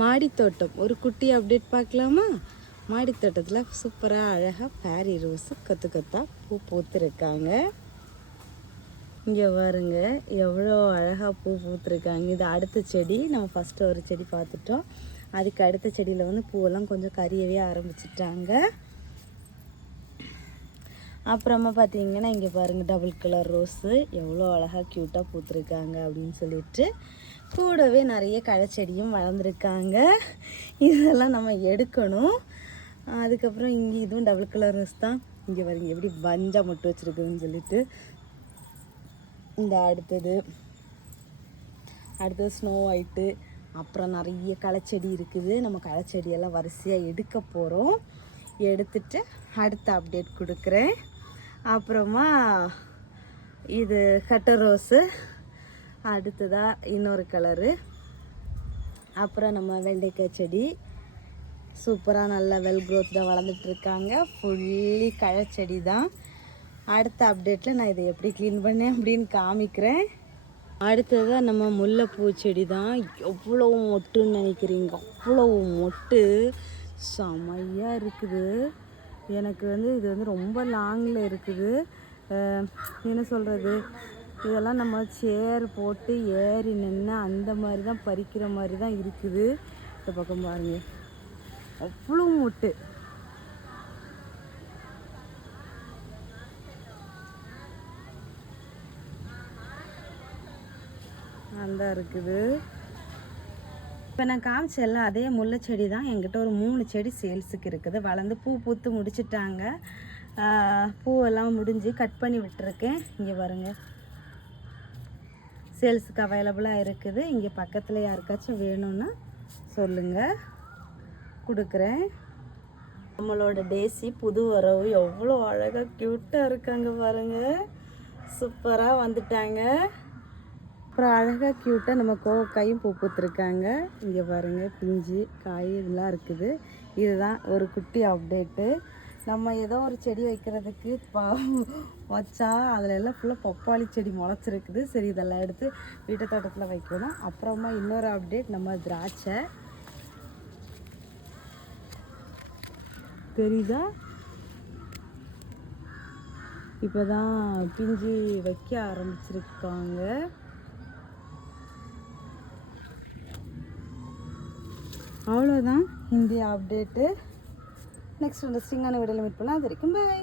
மாடித்தோட்டம் ஒரு குட்டி அப்டேட் பார்க்கலாமா? மாடித்தோட்டத்தில் சூப்பராக அழகாக பேரி ரோஸு கொத்து கொத்தா பூ பூத்துருக்காங்க. இங்கே பாருங்க எவ்வளோ அழகாக பூ பூத்துருக்காங்க. இது அடுத்த செடி. நம்ம ஃபஸ்ட்டு ஒரு செடி பார்த்துட்டோம். அதுக்கு அடுத்த செடியில் வந்து பூவெல்லாம் கொஞ்சம் கரியவே ஆரம்பிச்சிட்டாங்க. அப்புறமா பார்த்தீங்கன்னா இங்கே பாருங்கள் டபுள் கலர் ரோஸு எவ்வளோ அழகாக க்யூட்டாக பூத்துருக்காங்க அப்படின்னு சொல்லிட்டு கூடவே நிறைய களைச்செடியும் வளர்ந்துருக்காங்க. இதெல்லாம் நம்ம எடுக்கணும். அதுக்கப்புறம் இங்கே இதுவும் டபுள் கலர் ரோஸ் தான். இங்கே பாருங்க எப்படி பஞ்சாக மட்டும் வச்சுருக்குதுன்னு சொல்லிட்டு. இந்த அடுத்தது ஸ்னோ ஒயிட்டு. அப்புறம் நிறைய களைச்செடி இருக்குது. நம்ம களைச்செடியெல்லாம் வரிசையாக எடுக்க போகிறோம். எடுத்துட்டு அடுத்த அப்டேட் கொடுக்குறேன். அப்புறமா இது கட்டர் ரோஸு, அடுத்ததாக இன்னொரு கலரு. அப்புறம் நம்ம வெண்டைக்காய் செடி சூப்பராக நல்லா வெல் க்ரோத்தாக வளர்ந்துட்டுருக்காங்க. ஃபுல்லி களைச்செடி தான். அடுத்த அப்டேட்டில் நான் இதை எப்படி க்ளீன் பண்ணேன் அப்படின்னு காமிக்கிறேன். அடுத்ததாக நம்ம முல்லைப்பூ செடி தான். எவ்வளோ மொட்டுன்னு நினைக்கிறீங்க, அவ்வளோ மொட்டு செமையாக இருக்குது. எனக்கு வந்து இது வந்து ரொம்ப லாங்கில் இருக்குது. என்ன சொல்கிறது, இதெல்லாம் நம்ம சேர் போட்டு ஏறி நின்று அந்த மாதிரி தான் பறிக்கிற மாதிரி தான் இருக்குது. இந்த பக்கம் பாருங்க அவ்வளோ மொட்டு. அந்த இருக்குது. இப்போ நான் காமிச்செல்லாம் அதே முல்லை செடி தான். என்கிட்ட ஒரு 3 செடி சேல்ஸுக்கு இருக்குது. வளர்ந்து பூ பூத்து முடிச்சிட்டாங்க. பூவெல்லாம் முடிஞ்சு கட் பண்ணி விட்டுருக்கேன். இங்கே பாருங்க சேல்ஸுக்கு அவைலபிளாக இருக்குது. இங்கே பக்கத்தில் யாருக்காச்சும் வேணும்னா சொல்லுங்கள், கொடுக்குறேன். நம்மளோட டேசி புது வரவு எவ்வளோ அழகாக க்யூட்டாக இருக்காங்க பாருங்கள். சூப்பராக வந்துட்டாங்க. அப்புறம் அழகாக க்யூட்டாக நம்ம கோவக்காயும் பூ பூத்துருக்காங்க. இங்கே பாருங்கள் பிஞ்சு காய் இதெல்லாம் இருக்குது. இதுதான் ஒரு குட்டி அப்டேட்டு. நம்ம ஏதோ ஒரு செடி வைக்கிறதுக்கு வச்சா அதில் எல்லாம் ஃபுல்லாக பப்பாளி செடி முளைச்சிருக்குது. சரி இதெல்லாம் எடுத்து வீட்டு தோட்டத்தில் வைக்கணும். அப்புறமா இன்னொரு அப்டேட், நம்ம திராட்சை தெரியுதா, இப்போ தான் பிஞ்சு வைக்க ஆரம்பிச்சிருக்காங்க. அவ்வளோதான் இந்தியா அப்டேட்டு. நெக்ஸ்ட் இன்ட்ரெஸ்டிங்கான வீடியோவில் மீட் பண்ணலாம். அது வரைக்கும் பாய்.